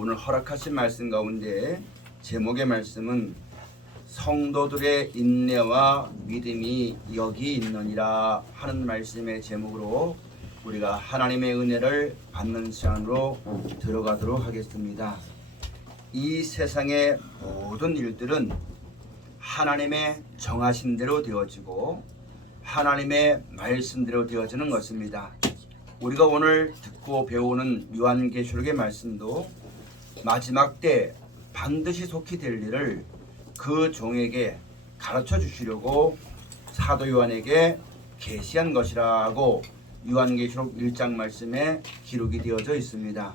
오늘 허락하신 말씀 가운데 제목의 말씀은 성도들의 인내와 믿음이 여기 있느니라 하는 말씀의 제목으로 우리가 하나님의 은혜를 받는 시간으로 들어가도록 하겠습니다. 이 세상의 모든 일들은 하나님의 정하신 대로 되어지고 하나님의 말씀대로 되어지는 것입니다. 우리가 오늘 듣고 배우는 요한계시록의 말씀도 마지막 때 반드시 속히 될 일을 그 종에게 가르쳐 주시려고 사도 요한에게 계시한 것이라고 요한계시록 1장 말씀에 기록이 되어져 있습니다.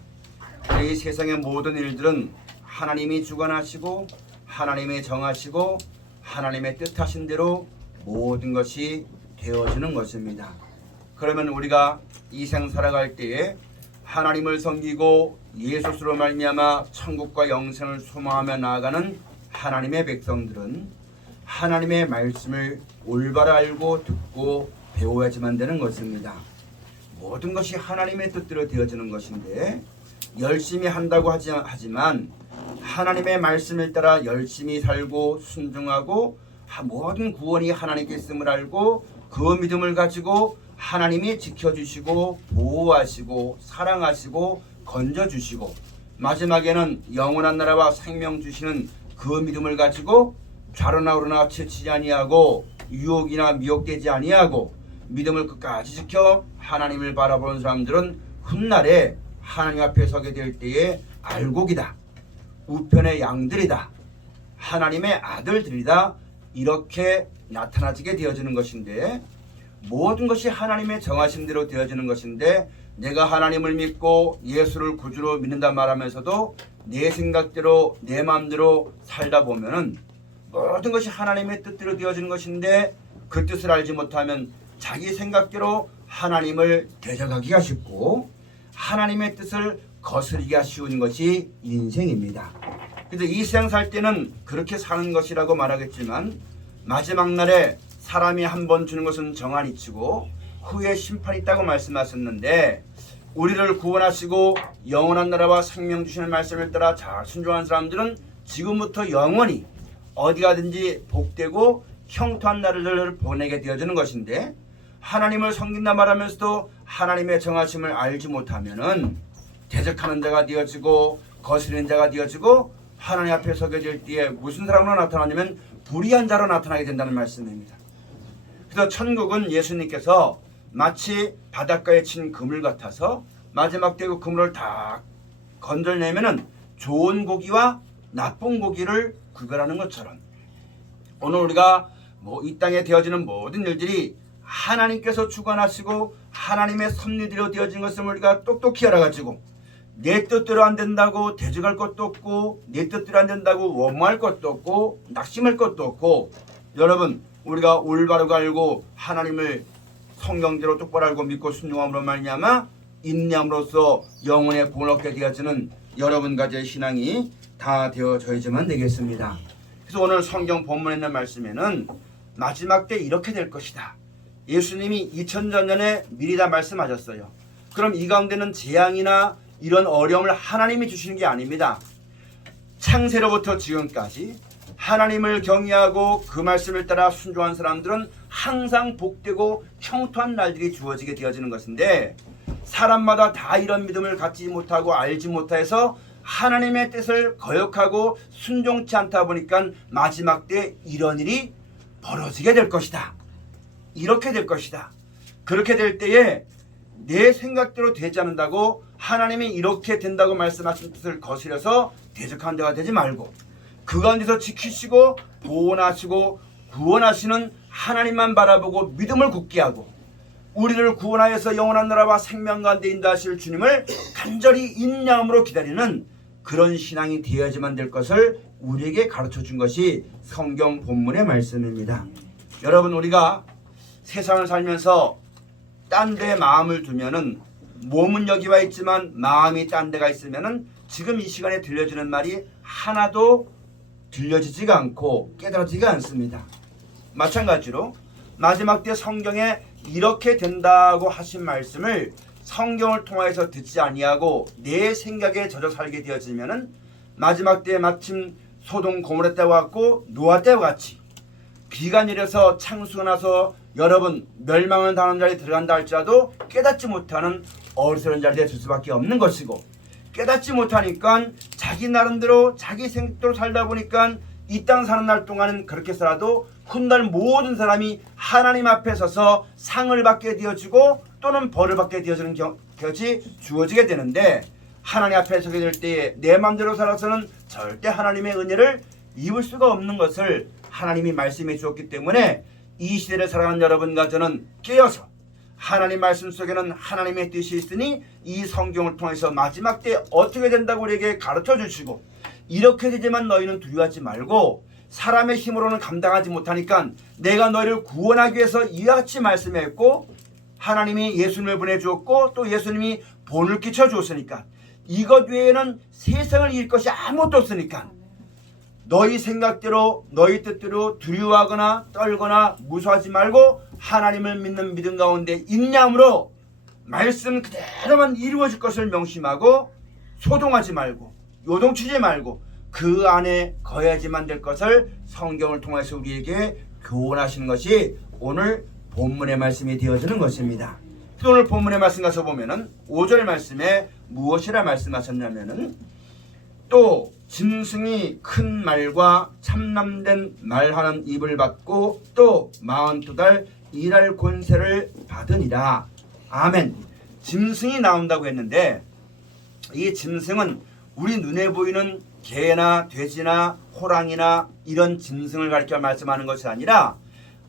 이 세상의 모든 일들은 하나님이 주관하시고 하나님이 정하시고 하나님의 뜻하신 대로 모든 것이 되어지는 것입니다. 그러면 우리가 이 생 살아갈 때에 하나님을 섬기고 예수로 말미암아 천국과 영생을 소망하며 나아가는 하나님의 백성들은 하나님의 말씀을 올바로 알고 듣고 배워야지만 되는 것입니다. 모든 것이 하나님의 뜻대로 되어지는 것인데 열심히 한다고 하지만 하나님의 말씀을 따라 열심히 살고 순종하고 모든 구원이 하나님께 있음을 알고 그 믿음을 가지고 하나님이 지켜주시고 보호하시고 사랑하시고 건져주시고 마지막에는 영원한 나라와 생명 주시는 그 믿음을 가지고 좌로나 우로나 치치지 아니하고 유혹이나 미혹되지 아니하고 믿음을 끝까지 지켜 하나님을 바라보는 사람들은 훗날에 하나님 앞에 서게 될 때에 알곡이다, 우편의 양들이다, 하나님의 아들들이다, 이렇게 나타나지게 되어지는 것인데 모든 것이 하나님의 정하신 대로 되어지는 것인데 내가 하나님을 믿고 예수를 구주로 믿는다 말하면서도 내 생각대로 내 마음대로 살다 보면은 모든 것이 하나님의 뜻대로 되어지는 것인데 그 뜻을 알지 못하면 자기 생각대로 하나님을 대적하기가 쉽고 하나님의 뜻을 거스르기가 쉬운 것이 인생입니다. 그래서 이 세상 살 때는 그렇게 사는 것이라고 말하겠지만 마지막 날에 사람이 한 번 주는 것은 정한 이치고 후에 심판이 있다고 말씀하셨는데 우리를 구원하시고 영원한 나라와 생명 주시는 말씀을 따라 잘 순종한 사람들은 지금부터 영원히 어디 가든지 복되고 형통한 날을 보내게 되어지는 것인데 하나님을 섬긴다 말하면서도 하나님의 정하심을 알지 못하면은 대적하는 자가 되어지고 거스르는 자가 되어지고 하나님 앞에 서게 될 때에 무슨 사람으로 나타나냐면 불의한 자로 나타나게 된다는 말씀입니다. 그래서 천국은 예수님께서 마치 바닷가에 친 그물 같아서 마지막 때 그 그물을 다 건져내면은 좋은 고기와 나쁜 고기를 구별하는 것처럼 오늘 우리가 이 땅에 되어지는 모든 일들이 하나님께서 주관하시고 하나님의 섭리대로 되어진 것을 우리가 똑똑히 알아가지고 내 뜻대로 안 된다고 대적할 것도 없고 내 뜻대로 안 된다고 원망할 것도 없고 낙심할 것도 없고 여러분 우리가 올바르고 알고 하나님을 성경대로 똑바로 알고 믿고 순종함으로 말미암아 인내함으로써 영혼의 복을 얻게 되어지는 여러분 가지의 신앙이 다 되어져야지만 되겠습니다. 그래서 오늘 성경 본문에 있는 말씀에는 마지막 때 이렇게 될 것이다. 예수님이 2000년 전에 미리 다 말씀하셨어요. 그럼 이 가운데는 재앙이나 이런 어려움을 하나님이 주시는 게 아닙니다. 창세로부터 지금까지 하나님을 경외하고 그 말씀을 따라 순종한 사람들은 항상 복되고 형통한 날들이 주어지게 되어지는 것인데 사람마다 다 이런 믿음을 갖지 못하고 알지 못해서 하나님의 뜻을 거역하고 순종치 않다 보니까 마지막 때 이런 일이 벌어지게 될 것이다. 이렇게 될 것이다. 그렇게 될 때에 내 생각대로 되지 않는다고 하나님이 이렇게 된다고 말씀하신 뜻을 거스려서 대적하는 자가 되지 말고 그 가운데서 지키시고 보호하시고 구원하시는 하나님만 바라보고 믿음을 굳게 하고 우리를 구원하여서 영원한 나라와 생명 가운데 인도하실 주님을 간절히 인내함으로 기다리는 그런 신앙이 되어야지만 될 것을 우리에게 가르쳐준 것이 성경 본문의 말씀입니다. 여러분 우리가 세상을 살면서 딴 데 마음을 두면은 몸은 여기 와 있지만 마음이 딴 데가 있으면은 지금 이 시간에 들려주는 말이 하나도 들려지지가 않고 깨달아지가 않습니다. 마찬가지로 마지막 때 성경에 이렇게 된다고 하신 말씀을 성경을 통하여서 듣지 아니하고 내 생각에 젖어 살게 되어지면은 마지막 때에 마침 소돔 고모라 때와 같고 노아 때와 같이 비가 내려서 창수가 나서 여러분 멸망을 당하는 자리에 들어간다 할지라도 깨닫지 못하는 어리석은 자리에 들 수밖에 없는 것이고, 깨닫지 못하니까 자기 나름대로 자기 생각대로 살다 보니까 이 땅 사는 날 동안은 그렇게 살아도 훗날 모든 사람이 하나님 앞에 서서 상을 받게 되어지고 또는 벌을 받게 되어지는 것이 주어지게 되는데, 하나님 앞에 서게 될 때에 내 마음대로 살아서는 절대 하나님의 은혜를 입을 수가 없는 것을 하나님이 말씀해 주었기 때문에 이 시대를 살아가는 여러분과 저는 깨어서 하나님 말씀 속에는 하나님의 뜻이 있으니 이 성경을 통해서 마지막 때 어떻게 된다고 우리에게 가르쳐 주시고, 이렇게 되지만 너희는 두려워하지 말고 사람의 힘으로는 감당하지 못하니까 내가 너희를 구원하기 위해서 이와 같이 말씀했고, 하나님이 예수님을 보내주었고 또 예수님이 본을 끼쳐 주었으니까 이것 외에는 세상을 이길 것이 아무것도 없으니까 너희 생각대로 너희 뜻대로 두려워하거나 떨거나 무서워하지 말고 하나님을 믿는 믿음 가운데 인내함으로 말씀 그대로만 이루어질 것을 명심하고 소동하지 말고 요동치지 말고 그 안에 거해야지만 될 것을 성경을 통해서 우리에게 교훈하시는 것이 오늘 본문의 말씀이 되어지는 것입니다. 오늘 본문의 말씀 가서 보면은 5절 말씀에 무엇이라 말씀하셨냐면은 또 짐승이 큰 말과 참남된 말하는 입을 받고 또 42달 일할 권세를 받으니라. 아멘. 짐승이 나온다고 했는데 이 짐승은 우리 눈에 보이는 개나 돼지나 호랑이나 이런 짐승을 가리켜 말씀하는 것이 아니라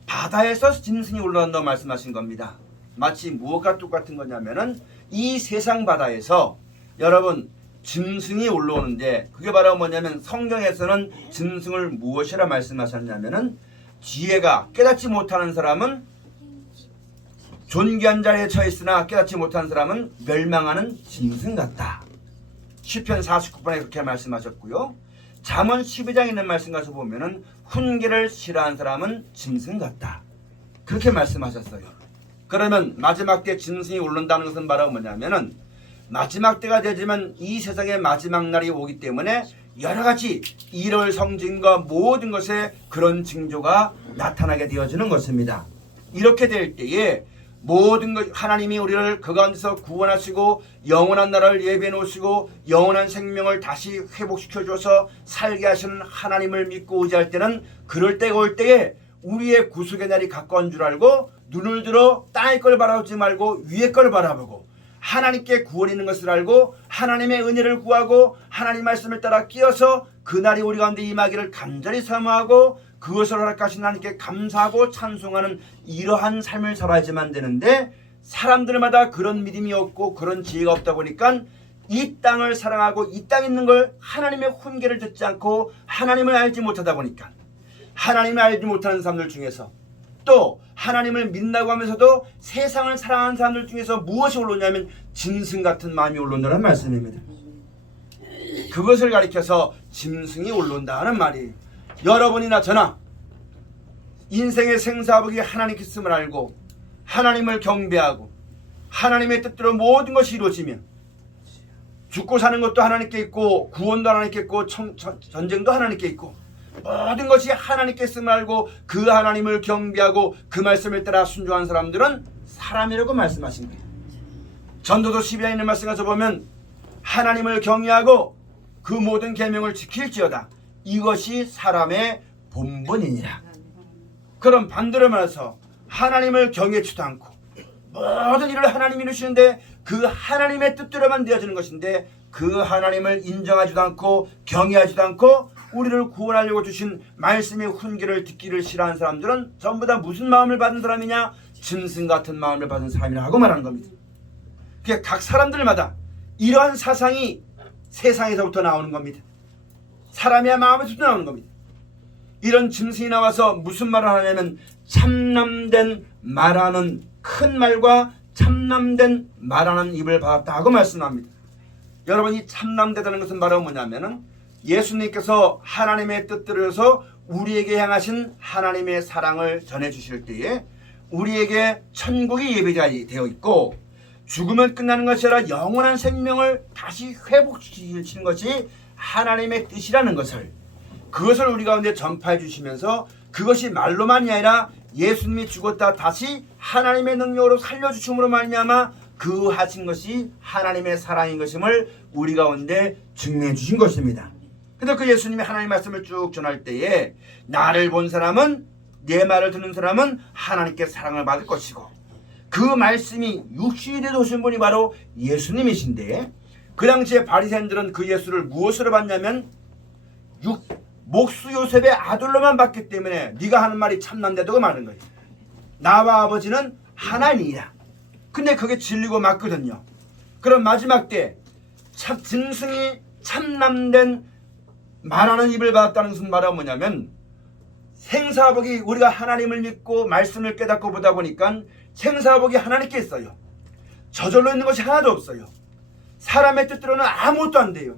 바다에서 짐승이 올라온다고 말씀하신 겁니다. 마치 무엇과 똑같은 거냐면은 이 세상 바다에서 여러분 짐승이 올라오는데 그게 바로 뭐냐면 성경에서는 짐승을 무엇이라 말씀하셨냐면은 지혜가 깨닫지 못하는 사람은 존귀한 자리에 처했으나 깨닫지 못하는 사람은 멸망하는 짐승 같다. 시편 49편에 그렇게 말씀하셨고요. 잠언 12장에 있는 말씀 가서 보면은 훈계를 싫어하는 사람은 짐승 같다. 그렇게 말씀하셨어요. 그러면 마지막 때 짐승이 오른다는 것은 바로 뭐냐면은 마지막 때가 되지만 이 세상의 마지막 날이 오기 때문에 여러 가지 이럴 성징과 모든 것에 그런 징조가 나타나게 되어지는 것입니다. 이렇게 될 때에 모든 것 하나님이 우리를 그 가운데서 구원하시고 영원한 나라를 예비해 놓으시고 영원한 생명을 다시 회복시켜 줘서 살게 하시는 하나님을 믿고 의지할 때는 그럴 때가 올 때에 우리의 구속의 날이 가까운 줄 알고 눈을 들어 땅의 걸 바라보지 말고 위의 걸 바라보고 하나님께 구원이 있는 것을 알고 하나님의 은혜를 구하고 하나님 말씀을 따라 끼어서 그날이 우리 가운데 임하기를 간절히 사모하고 그것을 허락하신 하나님께 감사하고 찬송하는 이러한 삶을 살아야지만 되는데, 사람들마다 그런 믿음이 없고 그런 지혜가 없다 보니까 이 땅을 사랑하고 이 땅에 있는 걸 하나님의 훈계를 듣지 않고 하나님을 알지 못하다 보니까 하나님을 알지 못하는 사람들 중에서 또 하나님을 믿는다고 하면서도 세상을 사랑하는 사람들 중에서 무엇이 올라오냐면 짐승 같은 마음이 올라온다는 말씀입니다. 그것을 가리켜서 짐승이 올라온다는 말이에요. 여러분이나 저나 인생의 생사복이 하나님께 있음을 알고 하나님을 경배하고 하나님의 뜻대로 모든 것이 이루어지면 죽고 사는 것도 하나님께 있고 구원도 하나님께 있고 전쟁도 하나님께 있고 모든 것이 하나님께 있음을 알고 그 하나님을 경배하고 그 말씀을 따라 순종한 사람들은 사람이라고 말씀하신 거예요. 전도서 12장에 있는 말씀 가서 보면 하나님을 경외하고 그 모든 계명을 지킬지어다. 이것이 사람의 본분이니라. 그럼 반대로 말해서 하나님을 경외치도 않고 모든 일을 하나님이 이루시는데 그 하나님의 뜻대로만 되어지는 것인데 그 하나님을 인정하지도 않고 경외하지도 않고 우리를 구원하려고 주신 말씀의 훈계를 듣기를 싫어하는 사람들은 전부 다 무슨 마음을 받은 사람이냐? 짐승 같은 마음을 받은 사람이라고 말하는 겁니다. 그러니까 각 사람들마다 이러한 사상이 세상에서부터 나오는 겁니다. 사람의 마음에서부터 나오는 겁니다. 이런 짐승이 나와서 무슨 말을 하냐면 참남된 말하는 큰 말과 참남된 말하는 입을 받았다고 말씀합니다. 여러분, 이 참남되다는 것은 바로 뭐냐면은 예수님께서 하나님의 뜻대로서 우리에게 향하신 하나님의 사랑을 전해 주실 때에 우리에게 천국이 예비되어 있고 죽으면 끝나는 것이 아니라 영원한 생명을 다시 회복시키는 것이 하나님의 뜻이라는 것을, 그것을 우리 가운데 전파해 주시면서 그것이 말로만이 아니라 예수님이 죽었다 다시 하나님의 능력으로 살려주심으로 말미암아 그 하신 것이 하나님의 사랑인 것임을 우리 가운데 증명해 주신 것입니다. 그래서 그 예수님이 하나님의 말씀을 쭉 전할 때에 나를 본 사람은, 내 말을 듣는 사람은 하나님께 사랑을 받을 것이고, 그 말씀이 육신이 되어 오신 분이 바로 예수님이신데, 그 당시에 바리새인들은 그 예수를 무엇으로 봤냐면 목수 요셉의 아들로만 봤기 때문에 네가 하는 말이 참난데도가 많은 거예요. 나와 아버지는 하나님이야. 근데 그게 진리고 맞거든요. 그럼 마지막 때 짐승이 참남된 말하는 입을 받았다는 것은 말은 뭐냐면, 생사복이 우리가 하나님을 믿고 말씀을 깨닫고 보다 보니까 생사복이 하나님께 있어요. 저절로 있는 것이 하나도 없어요. 사람의 뜻대로는 아무것도 안 돼요.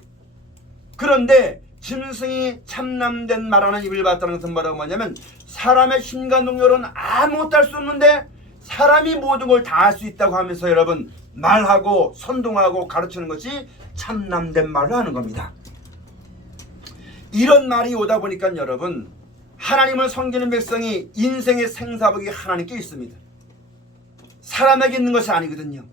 그런데 짐승이 참남된 말하는 입을 받았다는 것은 뭐냐면, 사람의 힘과 능력으로는 아무것도 할 수 없는데 사람이 모든 걸 다 할 수 있다고 하면서 여러분 말하고 선동하고 가르치는 것이 참남된 말을 하는 겁니다. 이런 말이 오다 보니까 여러분, 하나님을 섬기는 백성이 인생의 생사복이 하나님께 있습니다. 사람에게 있는 것이 아니거든요.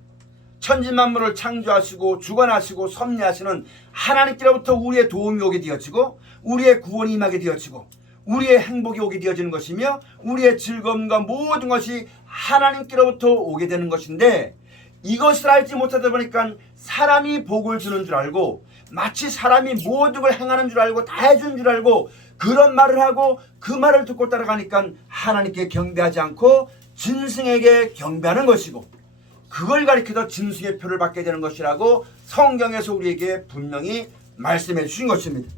천지만물을 창조하시고 주관하시고 섭리하시는 하나님께로부터 우리의 도움이 오게 되어지고, 우리의 구원이 임하게 되어지고, 우리의 행복이 오게 되어지는 것이며, 우리의 즐거움과 모든 것이 하나님께로부터 오게 되는 것인데, 이것을 알지 못하다 보니까 사람이 복을 주는 줄 알고, 마치 사람이 모든 걸 행하는 줄 알고 다 해주는 줄 알고 그런 말을 하고 그 말을 듣고 따라가니까 하나님께 경배하지 않고 짐승에게 경배하는 것이고, 그걸 가리켜서 짐승의 표를 받게 되는 것이라고 성경에서 우리에게 분명히 말씀해 주신 것입니다.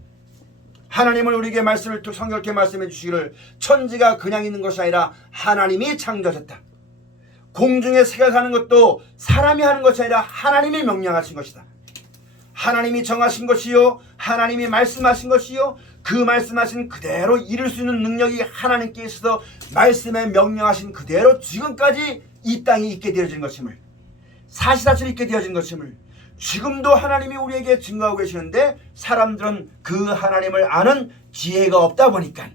하나님은 우리에게 말씀을 성경을 통해 말씀해 주시기를, 천지가 그냥 있는 것이 아니라 하나님이 창조하셨다. 공중에 새가 사는 것도 사람이 하는 것이 아니라 하나님이 명령하신 것이다. 하나님이 정하신 것이요, 하나님이 말씀하신 것이요, 그 말씀하신 그대로 이룰 수 있는 능력이 하나님께 있어서 말씀에 명령하신 그대로 지금까지 이 땅이 있게 되어진 것임을, 사시사철 있게 되어진 것임을 지금도 하나님이 우리에게 증거하고 계시는데, 사람들은 그 하나님을 아는 지혜가 없다 보니까,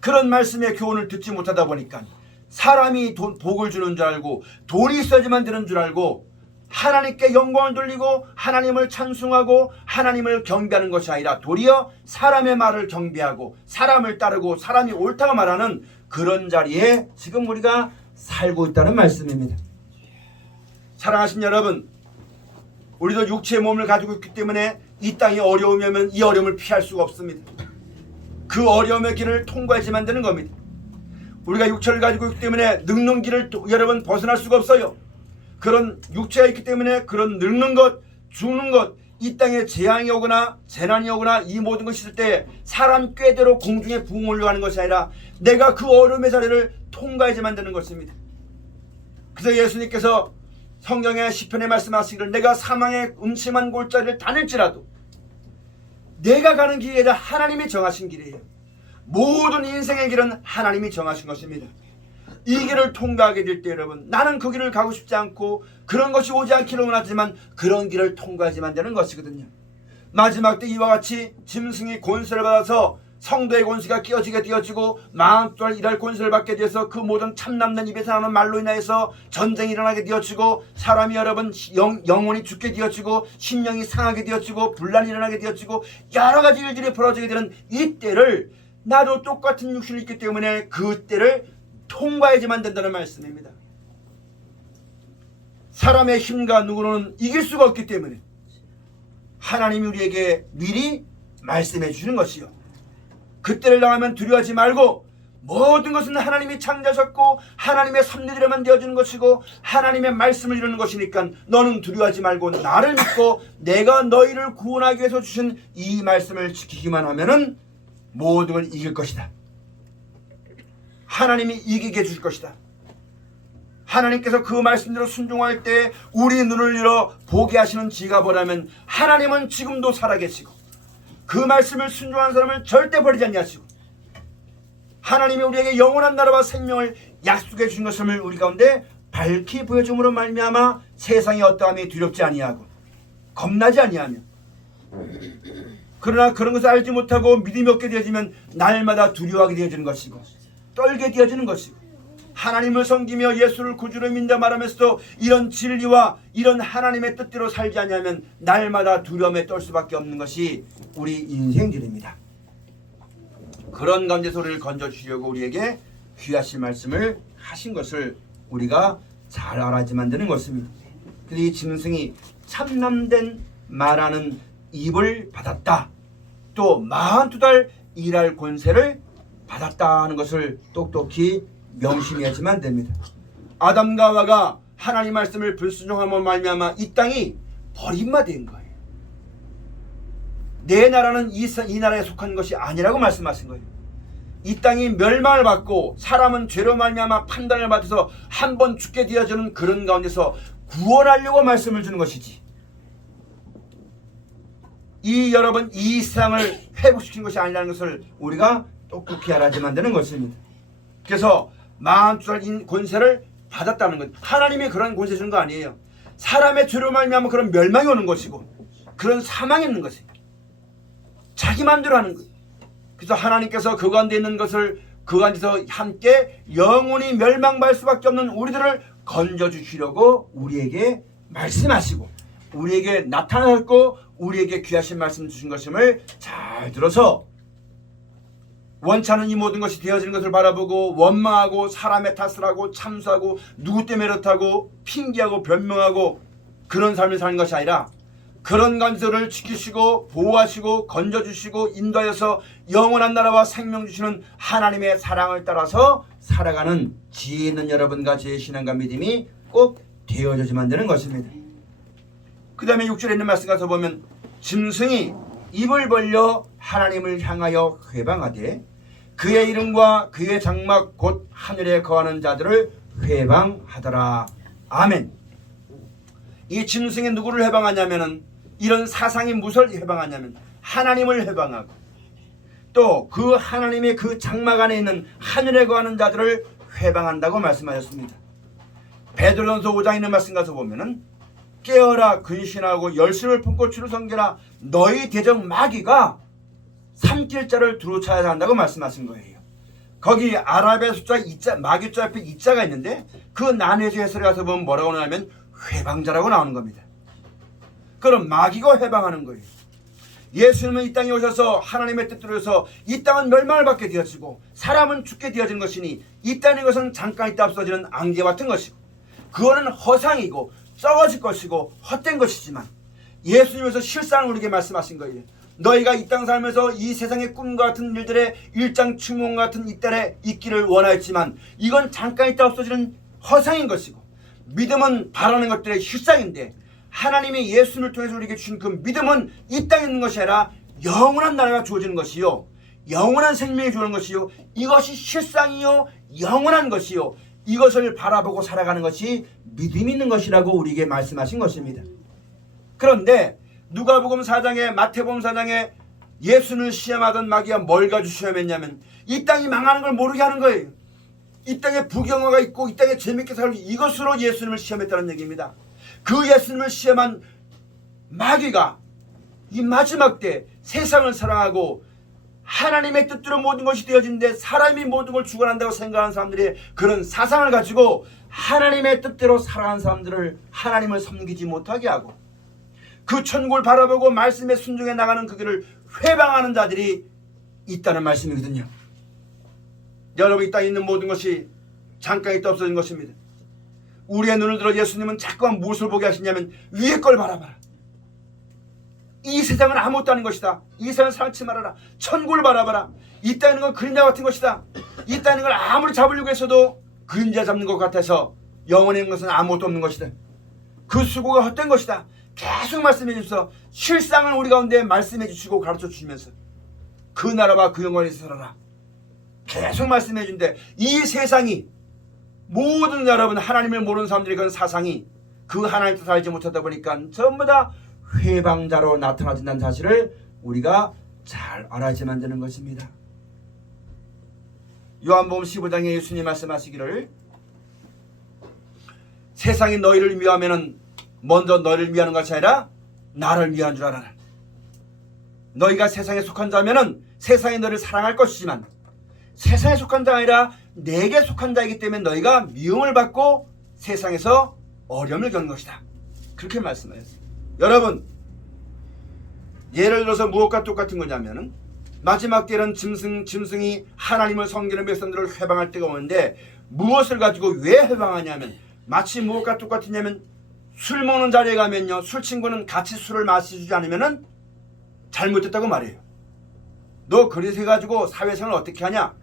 그런 말씀의 교훈을 듣지 못하다 보니까 사람이 복을 주는 줄 알고 돈이 있어야지만 되는 줄 알고 하나님께 영광을 돌리고 하나님을 찬송하고 하나님을 경배하는 것이 아니라 도리어 사람의 말을 경배하고 사람을 따르고 사람이 옳다고 말하는 그런 자리에 지금 우리가 살고 있다는 말씀입니다. 사랑하신 여러분, 우리도 육체의 몸을 가지고 있기 때문에 이 땅이 어려움이 오면 이 어려움을 피할 수가 없습니다. 그 어려움의 길을 통과해야지만 되는 겁니다. 우리가 육체를 가지고 있기 때문에 늙는 길을 여러분 벗어날 수가 없어요. 그런 육체가 있기 때문에 그런 늙는 것, 죽는 것, 이 땅에 재앙이 오거나 재난이 오거나 이 모든 것이 있을 때 사람 꾀대로 공중에 부흥 올려가는 것이 아니라 내가 그 어려움의 자리를 통과해야지만 되는 것입니다. 그래서 예수님께서 성경의 시편에 말씀하시기를, 내가 사망의 음침한 골짜기를 다닐지라도 내가 가는 길이 아니라 하나님이 정하신 길이에요. 모든 인생의 길은 하나님이 정하신 것입니다. 이 길을 통과하게 될 때 여러분, 나는 그 길을 가고 싶지 않고 그런 것이 오지 않기를 원하지만 그런 길을 통과하지만 되는 것이거든요. 마지막 때 이와 같이 짐승이 권세를 받아서 성도의 권세가 끼어지게 되어지고 마음 또한 일할 권세를 받게 되어서 그 모든 참남된 입에서 나오는 말로 인하여서 전쟁이 일어나게 되어지고 사람이 여러분 영혼이 죽게 되어지고 심령이 상하게 되어지고 분란이 일어나게 되어지고 여러 가지 일들이 벌어지게 되는 이 때를 나도 똑같은 육신이 있기 때문에 그 때를 통과해야지만 된다는 말씀입니다. 사람의 힘과 누구로는 이길 수가 없기 때문에 하나님이 우리에게 미리 말씀해 주시는 것이요, 그때를 당하면 두려워하지 말고 모든 것은 하나님이 창조하셨고 하나님의 섭리대로만 되어주는 것이고 하나님의 말씀을 이루는 것이니까 너는 두려워하지 말고 나를 믿고 내가 너희를 구원하기 위해서 주신 이 말씀을 지키기만 하면은 모든 걸 이길 것이다. 하나님이 이기게 해줄 것이다. 하나님께서 그 말씀대로 순종할 때 우리 눈을 열어 보게 하시는 지가 뭐라면, 하나님은 지금도 살아계시고 그 말씀을 순종하는 사람을 절대 버리지 않냐시고 하나님이 우리에게 영원한 나라와 생명을 약속해 주신 것을 우리 가운데 밝히 보여줌으로 말미암아 세상의 어떠함이 두렵지 아니하고 겁나지 아니하며, 그러나 그런 것을 알지 못하고 믿음이 없게 되어지면 날마다 두려워하게 되어지는 것이고 떨게 되어지는 것이고, 하나님을 섬기며 예수를 구주로 믿는다 말하면서도 이런 진리와 이런 하나님의 뜻대로 살지 않으면 날마다 두려움에 떨 수밖에 없는 것이 우리 인생들입니다. 그런 가운데서 우리를 건져주시려고 우리에게 귀하신 말씀을 하신 것을 우리가 잘 알아야만 되는 것입니다. 이 짐승이 참남된 말하는 입을 받았다, 또 42달 일할 권세를 받았다 하는 것을 똑똑히 명심해야지만 됩니다. 아담과 하와가 하나님 말씀을 불순종함으로 말미암아 이 땅이 버림받은 거예요. 내 나라는 이 나라에 속한 것이 아니라고 말씀하신 거예요. 이 땅이 멸망을 받고 사람은 죄로 말미암아 판단을 받아서 한 번 죽게 되어지는 그런 가운데서 구원하려고 말씀을 주는 것이지, 여러분 이 세상을 회복시킨 것이 아니라는 것을 우리가 똑똑히 알아야만 되는 것입니다. 그래서 42달 권세를 받았다는 것, 하나님이 그런 권세 주는 거 아니에요. 사람의 죄로 말미암아 그런 멸망이 오는 것이고 그런 사망이 있는 것이에요. 자기 마음대로 하는 거예요. 그래서 하나님께서 그 가운데 있는 것을 그 가운데서 함께 영원히 멸망받을 수밖에 없는 우리들을 건져주시려고 우리에게 말씀하시고 우리에게 나타나셨고 우리에게 귀하신 말씀 주신 것임을 잘 들어서, 원치 않은 이 모든 것이 되어지는 것을 바라보고 원망하고 사람의 탓을 하고 참수하고 누구 때문에 이렇다고 핑계하고 변명하고 그런 삶을 사는 것이 아니라, 그런 간서를 지키시고 보호하시고 건져주시고 인도하여서 영원한 나라와 생명 주시는 하나님의 사랑을 따라서 살아가는 지혜 있는 여러분과 제 신앙과 믿음이 꼭 되어져야만 되는 것입니다. 그 다음에 6절에 있는 말씀 가서 보면, 짐승이 입을 벌려 하나님을 향하여 회방하되 그의 이름과 그의 장막 곧 하늘에 거하는 자들을 회방하더라. 아멘. 이 짐승이 누구를 회방하냐면은, 이런 사상이 무엇을 회방하냐면 하나님을 회방하고 또 그 하나님의 그 장막 안에 있는 하늘에 거하는 자들을 회방한다고 말씀하셨습니다. 베드로전서 5장에 있는 말씀 가서 보면은, 깨어라 근신하고 열심을 품고 주를 섬기라, 너희 대적 마귀가 삼킬 자를 두루 찾아야 한다고 말씀하신 거예요. 거기 아랍의 숫자 이자, 마귀 자 앞에 이자가 있는데 그 난해주 해설에 가서 보면 뭐라고 나오냐면 회방자라고 나오는 겁니다. 그럼 마귀가 회방하는 거예요. 예수님은 이 땅에 오셔서 하나님의 뜻대로서 이 땅은 멸망을 받게 되어지고 사람은 죽게 되어지는 것이니 이 땅의 것은 잠깐 있다 없어지는 안개 같은 것이고 그거는 허상이고 썩어질 것이고 헛된 것이지만, 예수님께서 실상을 우리에게 말씀하신 거예요. 너희가 이 땅 살면서 이 세상의 꿈과 같은 일들의 일장춘몽 같은 이 땅에 있기를 원하였지만 이건 잠깐 있다 없어지는 허상인 것이고, 믿음은 바라는 것들의 실상인데 하나님이 예수님을 통해서 우리에게 주신 그 믿음은 이 땅에 있는 것이 아니라 영원한 나라가 주어지는 것이요, 영원한 생명이 주어지는 것이요, 이것이 실상이요 영원한 것이요, 이것을 바라보고 살아가는 것이 믿음이 있는 것이라고 우리에게 말씀하신 것입니다. 그런데 누가복음 4장에 마태복음 4장에 예수를 시험하던 마귀가 뭘 가지고 시험했냐면 이 땅이 망하는 걸 모르게 하는 거예요. 이 땅에 부경화가 있고 이 땅에 재밌게 살고, 이것으로 예수님을 시험했다는 얘기입니다. 그 예수님을 시험한 마귀가 이 마지막 때 세상을 사랑하고 하나님의 뜻대로 모든 것이 되어지는데 사람이 모든 걸 주관한다고 생각하는 사람들이 그런 사상을 가지고 하나님의 뜻대로 살아가는 사람들을 하나님을 섬기지 못하게 하고 그 천국을 바라보고 말씀에 순종해 나가는 그 길을 회방하는 자들이 있다는 말씀이거든요. 여러분, 이 땅에 있는 모든 것이 잠깐 있다 없어진 것입니다. 우리의 눈을 들어 예수님은 자꾸만 무엇을 보게 하시냐면 위의 걸 바라봐라. 이 세상은 아무것도 아닌 것이다. 이 세상을 살지 말아라. 천국을 바라봐라. 이 땅에 있는 건 그림자 같은 것이다. 이 땅에 있는 걸 아무리 잡으려고 했어도 그림자 잡는 것 같아서 영원히 있는 것은 아무것도 없는 것이다. 그 수고가 헛된 것이다. 계속 말씀해 주셔서 실상을 우리 가운데 말씀해 주시고 가르쳐 주시면서 그 나라와 그 영광에서 살아라. 계속 말씀해 주는데 이 세상이 모든 여러분 하나님을 모르는 사람들이 그런 사상이 그 하나님 뜻을 알지 못하다 보니까 전부 다 회방자로 나타나진다는 사실을 우리가 잘 알아야지만 되는 것입니다. 요한복음 15장에 예수님 말씀하시기를 세상이 너희를 미워하면은 먼저 너희를 미워하는 것이 아니라 나를 미워한 줄 알아라. 너희가 세상에 속한 자면은 세상이 너를 사랑할 것이지만 세상에 속한 자가 아니라 내게 속한 자이기 때문에 너희가 미움을 받고 세상에서 어려움을 겪는 것이다. 그렇게 말씀하셨어요. 여러분, 예를 들어서 무엇과 똑같은 거냐면은 마지막 때는 짐승이 하나님을 섬기는 백성들을 회방할 때가 오는데 무엇을 가지고 왜 회방하냐면 마치 무엇과 똑같으냐면 술 먹는 자리에 가면요, 술 친구는 같이 술을 마시지 않으면은 잘못됐다고 말해요. 너 그렇게 해가지고 사회생활을 어떻게 하냐?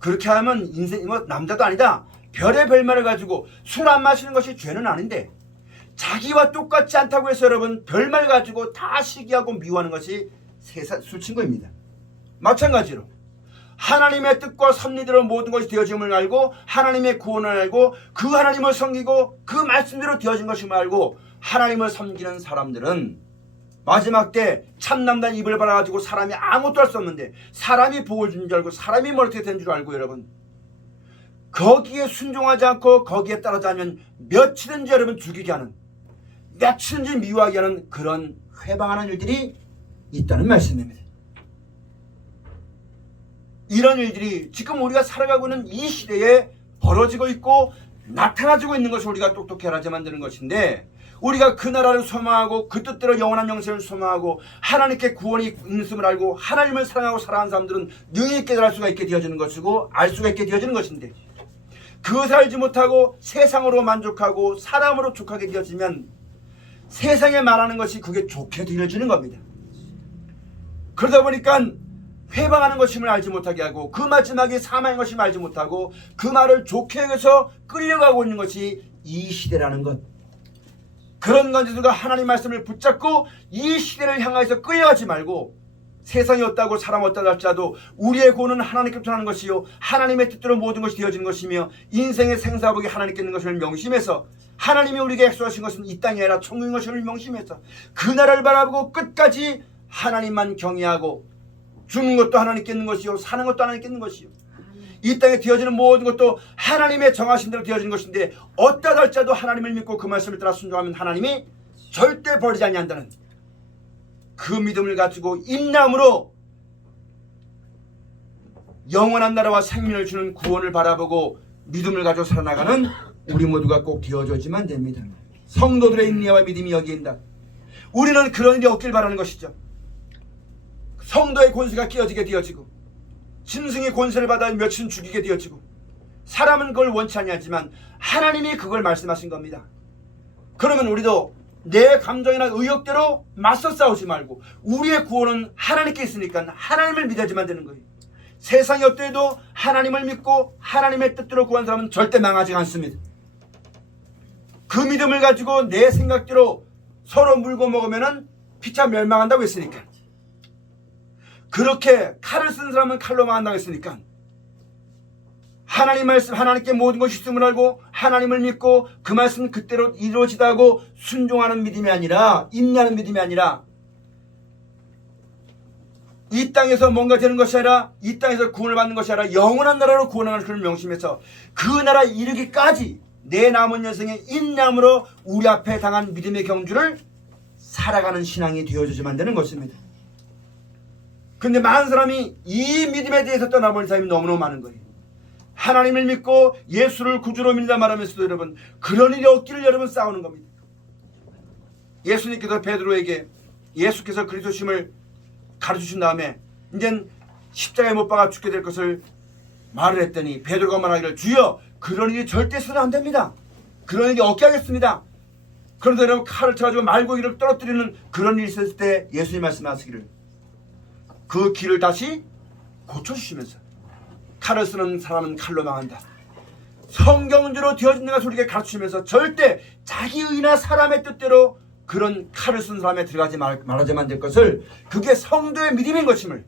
그렇게 하면 인생 남자도 아니다. 별의 별말을 가지고 술 안 마시는 것이 죄는 아닌데 자기와 똑같지 않다고 해서 여러분 별말 가지고 다 시기하고 미워하는 것이 술 친구입니다. 마찬가지로 하나님의 뜻과 섭리대로 모든 것이 되어짐을 알고 하나님의 구원을 알고 그 하나님을 섬기고 그 말씀대로 되어진 것임을 알고 하나님을 섬기는 사람들은 마지막 때 참남단 입을 발아가지고 사람이 아무것도 할 수 없는데 사람이 복을 준 줄 알고 사람이 어떻게 된 줄 알고 여러분 거기에 순종하지 않고 거기에 따르지 않으면 며칠든지 여러분 죽이게 하는 며칠든지 미워하게 하는 그런 회방하는 일들이 있다는 말씀입니다. 이런 일들이 지금 우리가 살아가고 있는 이 시대에 벌어지고 있고 나타나지고 있는 것을 우리가 똑똑히 알아야 만드는 것인데 우리가 그 나라를 소망하고 그 뜻대로 영원한 영생을 소망하고 하나님께 구원이 있음을 알고 하나님을 사랑하고 살아가는 사람들은 능히 깨달을 수가 있게 되어지는 것이고 알 수가 있게 되어지는 것인데 그것을 알지 못하고 세상으로 만족하고 사람으로 족하게 되어지면 세상에 말하는 것이 그게 좋게 들려지는 겁니다. 그러다 보니까 회방하는 것임을 알지 못하게 하고 그 마지막이 사망인 것임을 알지 못하고 그 말을 좋게 여겨서 끌려가고 있는 것이 이 시대라는 것. 그런 관계들과 하나님 말씀을 붙잡고 이 시대를 향해서 끌려가지 말고 세상이 없다고 사람 없다고 할지라도 우리의 구원은 하나님께부터 하는 것이요 하나님의 뜻대로 모든 것이 되어지는 것이며 인생의 생사복이 하나님께 있는 것을 명심해서 하나님이 우리에게 약속하신 것은 이 땅이 아니라 천국인 것을 명심해서 그 나라를 바라보고 끝까지 하나님만 경외하고 죽는 것도 하나님께 있는 것이요 사는 것도 하나님께 있는 것이요 이 땅에 되어지는 모든 것도 하나님의 정하신 대로 되어지는 것인데 어떠다 할지라도 하나님을 믿고 그 말씀을 따라 순종하면 하나님이 절대 버리지 아니한다는 그 믿음을 가지고 인내함으로 영원한 나라와 생명을 주는 구원을 바라보고 믿음을 가지고 살아나가는 우리 모두가 꼭 되어져야지만 됩니다. 성도들의 인내와 믿음이 여기에 있다. 우리는 그런 일이 없길 바라는 것이죠. 성도의 권세가 끼어지게 되어지고 짐승의 권세를 받아 며칠은 죽이게 되어지고 사람은 그걸 원치 아니하지만 하나님이 그걸 말씀하신 겁니다. 그러면 우리도 내 감정이나 의욕대로 맞서 싸우지 말고 우리의 구원은 하나님께 있으니까 하나님을 믿어야지만 되는 거예요. 세상이 어때도 하나님을 믿고 하나님의 뜻대로 구한 사람은 절대 망하지 않습니다. 그 믿음을 가지고 내 생각대로 서로 물고 먹으면은 피차 멸망한다고 했으니까 그렇게 칼을 쓴 사람은 칼로 망한다고 했으니까 하나님 말씀 하나님께 모든 것이 있음을 알고 하나님을 믿고 그 말씀 그대로 이루어지다고 순종하는 믿음이 아니라 인내하는 믿음이 아니라 이 땅에서 뭔가 되는 것이 아니라 이 땅에서 구원을 받는 것이 아니라 영원한 나라로 구원하는 그런 명심해서 그 나라 이르기까지 내 남은 여생의 인내함으로 우리 앞에 당한 믿음의 경주를 살아가는 신앙이 되어주지만 되는 것입니다. 근데 많은 사람이 이 믿음에 대해서 떠나버린 사람이 너무너무 많은 거예요. 하나님을 믿고 예수를 구주로 믿는다 말하면서도 여러분 그런 일이 없기를 여러분 싸우는 겁니다. 예수님께서 베드로에게 예수께서 그리스도심을 가르쳐주신 다음에 이젠 십자가에 못 박아 죽게 될 것을 말을 했더니 베드로가 말하기를 주여 그런 일이 절대 있어서는 안 됩니다. 그런 일이 없게 하겠습니다. 그런데 여러분 칼을 쳐가지고 말고기를 떨어뜨리는 그런 일이 있었을 때 예수님 말씀하시기를 그 길을 다시 고쳐주시면서 칼을 쓰는 사람은 칼로 망한다. 성경대로 되어진 것을 우리에게 가르치면서 절대 자기 의나 사람의 뜻대로 그런 칼을 쓴 사람에 들어가지 말아야만 될 것을 그게 성도의 믿음인 것임을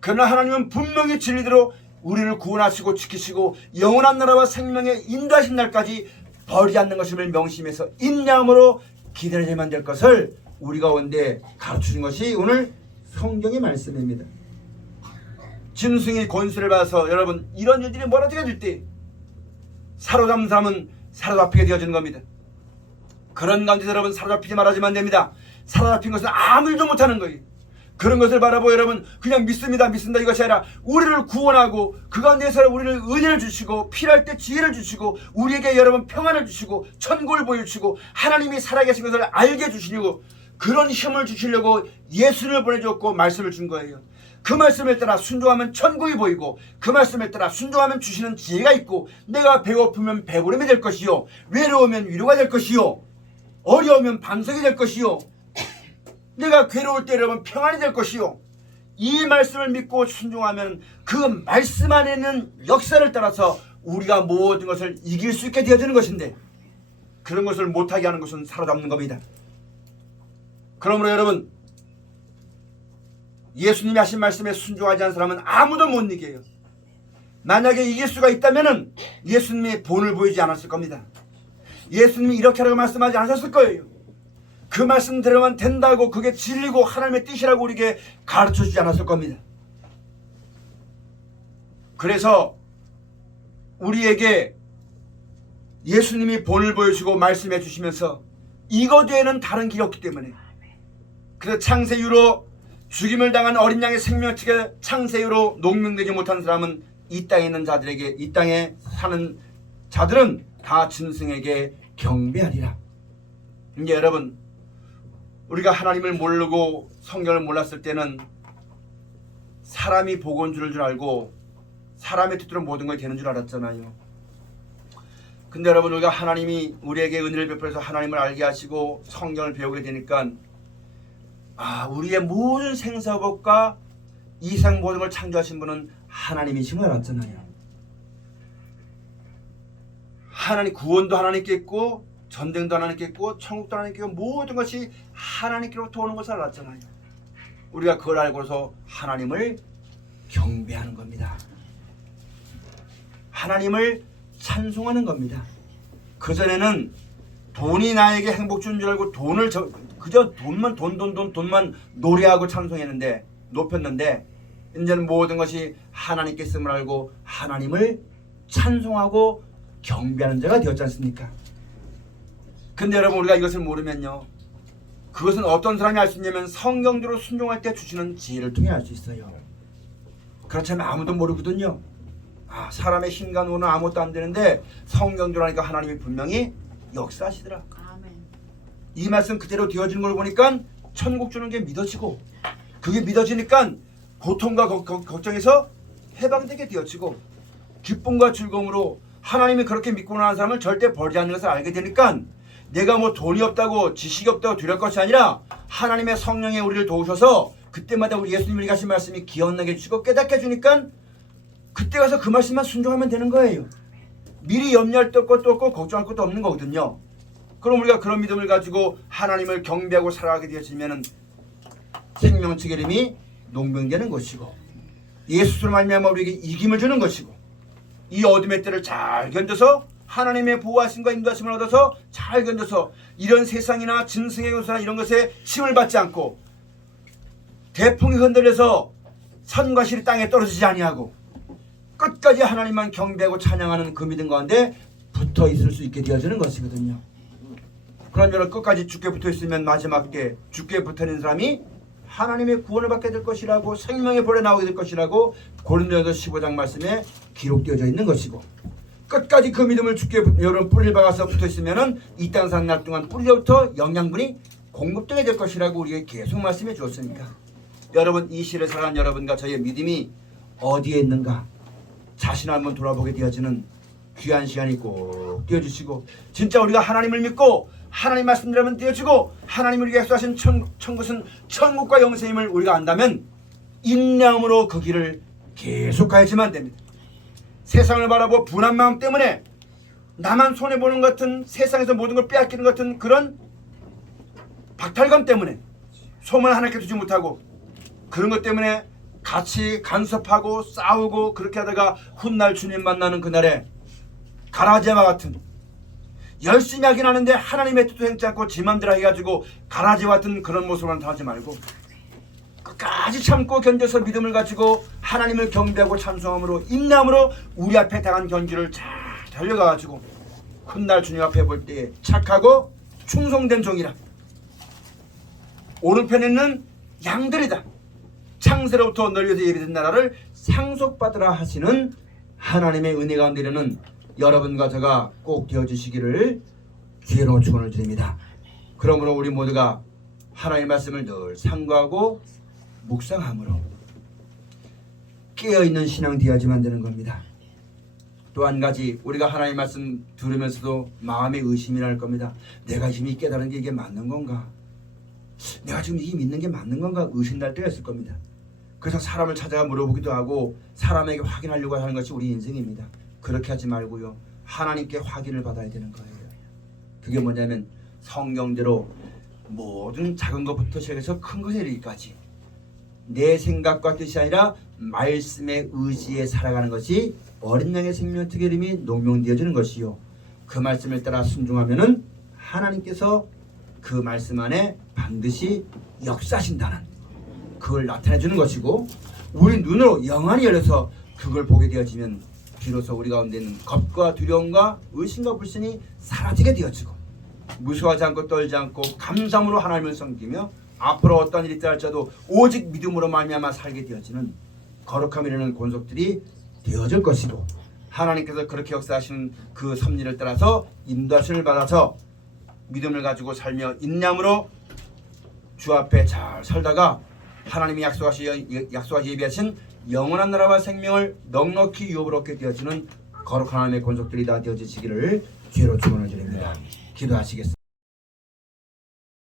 그러나 하나님은 분명히 진리대로 우리를 구원하시고 지키시고 영원한 나라와 생명에 인도하신 날까지 버리지 않는 것임을 명심해서 인내함으로 기다려야만 될 것을 우리 가운데 가르치는 것이 오늘 성경의 말씀입니다. 짐승의 권세를 받아서 여러분 이런 일들이 멀어지게 될 때 사로잡는 사람은 사로잡히게 되어지는 겁니다. 그런 가운데서 여러분 사로잡히지 말아주면 안 됩니다. 사로잡힌 것은 아무 일도 못하는 거예요. 그런 것을 바라보고 여러분 그냥 믿습니다 이것이 아니라 우리를 구원하고 그 가운데서 우리를 은혜를 주시고 필요할 때 지혜를 주시고 우리에게 여러분 평안을 주시고 천국을 보여주시고 하나님이 살아계신 것을 알게 해주시려고 그런 힘을 주시려고 예수를 보내줬고 말씀을 준 거예요. 그 말씀에 따라 순종하면 천국이 보이고 그 말씀에 따라 순종하면 주시는 지혜가 있고 내가 배고프면 배부름이 될 것이요 외로우면 위로가 될 것이요 어려우면 반석이 될 것이요 내가 괴로울 때 여러분 평안이 될 것이요 이 말씀을 믿고 순종하면 그 말씀 안에 있는 역사를 따라서 우리가 모든 것을 이길 수 있게 되어지는 것인데 그런 것을 못하게 하는 것은 사로잡는 겁니다. 그러므로 여러분 예수님이 하신 말씀에 순종하지 않은 사람은 아무도 못 이겨요. 만약에 이길 수가 있다면 예수님이 본을 보이지 않았을 겁니다. 예수님이 이렇게 하라고 말씀하지 않으셨을 거예요. 그 말씀대로만 된다고 그게 진리고 하나님의 뜻이라고 우리에게 가르쳐주지 않았을 겁니다. 그래서 우리에게 예수님이 본을 보여주고 말씀해 주시면서 이것 외에는 다른 길이 없기 때문에 그래서 창세 이후로 죽임을 당한 어린 양의 생명책에 창세 이후로 농명되지 못한 사람은 이 땅에 있는 자들에게 이 땅에 사는 자들은 다 짐승에게 경배하리라. 이제 여러분 우리가 하나님을 모르고 성경을 몰랐을 때는 사람이 복은 줄 알고 사람의 뜻대로 모든 것이 되는 줄 알았잖아요. 근데 여러분 우리가 하나님이 우리에게 은혜를 베풀어서 하나님을 알게 하시고 성경을 배우게 되니까 우리의 모든 생사법과 이상 모든 걸 창조하신 분은 하나님이신 걸 알았잖아요. 하나님 구원도 하나님께 있고 전쟁도 하나님께 있고 천국도 하나님께 있고 모든 것이 하나님께로부터 오는 것을 알았잖아요. 우리가 그걸 알고서 하나님을 경배하는 겁니다. 하나님을 찬송하는 겁니다. 그전에는 돈이 나에게 행복 주는 줄 알고 그저 돈만 노래하고 찬송했는데 높였는데 이제는 모든 것이 하나님께 있음을 알고 하나님을 찬송하고 경배하는 자가 되었지 않습니까? 근데 여러분 우리가 이것을 모르면요 그것은 어떤 사람이 알 수 있냐면 성경대로 순종할 때 주시는 지혜를 통해 알 수 있어요. 그렇다면 아무도 모르거든요. 사람의 힘과 노는 아무것도 안 되는데 성경대로 하니까 하나님이 분명히 역사하시더라. 아멘. 이 말씀 그대로 되어지는 걸 보니까 천국 주는 게 믿어지고 그게 믿어지니까 고통과 걱정에서 해방되게 되어지고 기쁨과 즐거움으로 하나님이 그렇게 믿고 나는 사람을 절대 버리지 않는 것을 알게 되니까 내가 뭐 돈이 없다고 지식이 없다고 두려울 것이 아니라 하나님의 성령이 우리를 도우셔서 그때마다 우리 예수님이 하신 말씀이 기억나게 해주시고 깨닫게 해주니까 그때 가서 그 말씀만 순종하면 되는 거예요. 미리 염려할 것도 없고 걱정할 것도 없는 거거든요. 그럼 우리가 그런 믿음을 가지고 하나님을 경배하고 살아가게 되어지면 생명책의 이름이 농병되는 것이고 예수로 말미암아 우리에게 이김을 주는 것이고 이 어둠의 때를 잘 견뎌서 하나님의 보호하심과 인도하심을 얻어서 잘 견뎌서 이런 세상이나 짐승의 요소나 이런 것에 침을 받지 않고 대풍이 흔들려서 선과 실이 땅에 떨어지지 아니하고 끝까지 하나님만 경배하고 찬양하는 그 믿음 가운데 붙어 있을 수 있게 되어지는 것이거든요. 그런 여러분 끝까지 주께 붙어 있으면 마지막 때 주께 붙어 있는 사람이 하나님의 구원을 받게 될 것이라고 생명의 벌에 나오게 될 것이라고 고린도전서 15장 말씀에 기록되어져 있는 것이고 끝까지 그 믿음을 주께 여러분 뿌리를 박아서 붙어 있으면은 이 땅 사는 날 동안 뿌리로부터 영양분이 공급되게 될 것이라고 우리에게 계속 말씀해 주었으니까 여러분 이 시를 살아가는 여러분과 저희의 믿음이 어디에 있는가 자신을 한번 돌아보게 되어지는 귀한 시간이 꼭 되어주시고 진짜 우리가 하나님을 믿고 하나님 말씀대로만 되어지고 하나님을 위해 약속하신 천국은 천국과 영생임을 우리가 안다면 인내함으로 그 길을 계속 가야지만 됩니다. 세상을 바라보고 분한 마음 때문에 나만 손해보는 것 같은 세상에서 모든 걸 빼앗기는 것 같은 그런 박탈감 때문에 소망을 하나님께 두지 못하고 그런 것 때문에 같이 간섭하고 싸우고 그렇게 하다가 훗날 주님 만나는 그날에 가라지와 같은 열심히 하긴 하는데 하나님의 뜻도 행치 않고 지 맘대로 해가지고 가라지와 같은 그런 모습을 하지 말고 끝까지 참고 견뎌서 믿음을 가지고 하나님을 경배하고 찬송함으로 인내함으로 우리 앞에 당한 견주를 잘 달려가가지고 훗날 주님 앞에 볼 때 착하고 충성된 종이라. 오른편에 있는 양들이다. 창세로부터 널려서 예비된 나라를 상속받으라 하시는 하나님의 은혜 가운데는 여러분과 제가 꼭 되어주시기를 기회로 축원을 드립니다. 그러므로 우리 모두가 하나님의 말씀을 늘 상고하고 묵상함으로 깨어있는 신앙 되어야지만 되는 겁니다. 또 한 가지, 우리가 하나님의 말씀 들으면서도 마음에 의심이 날 겁니다. 내가 이미 깨달은 게 이게 맞는 건가? 내가 지금 이게 믿는 게 맞는 건가? 의심날 때가 있을 겁니다. 그래서 사람을 찾아가 물어보기도 하고 사람에게 확인하려고 하는 것이 우리 인생입니다. 그렇게 하지 말고요, 하나님께 확인을 받아야 되는 거예요. 그게 뭐냐면 성경대로 모든 작은 것부터 시작해서 큰 것에 이르기까지 내 생각과 뜻이 아니라 말씀의 의지에 살아가는 것이 어린 양의 생명 특의 이름이 농명되어지는 것이요, 그 말씀을 따라 순종하면은 하나님께서 그 말씀 안에 반드시 역사하신다는 그걸 나타내 주는 것이고, 우리 눈으로 영안이 열려서 그걸 보게 되어지면 비로소 우리 가운데 있는 겁과 두려움과 의심과 불신이 사라지게 되어지고 무서워하지 않고 떨지 않고 감사함으로 하나님을 섬기며 앞으로 어떤 일이 있다 할지라도 오직 믿음으로 말미암아 살게 되어지는 거룩함이라는 권속들이 되어질 것이고, 하나님께서 그렇게 역사하시는 그 섭리를 따라서 인도하심을 받아서 믿음을 가지고 살며 인내함으로 주 앞에 잘 살다가 하나님이 약속하시 예비하신 영원한 나라와 생명을 넉넉히 유업으로 얻게 되어지는 거룩한 하나님의 권속들이 다 되어지시기를 기회로 축원을 드립니다. 기도하시겠습니다.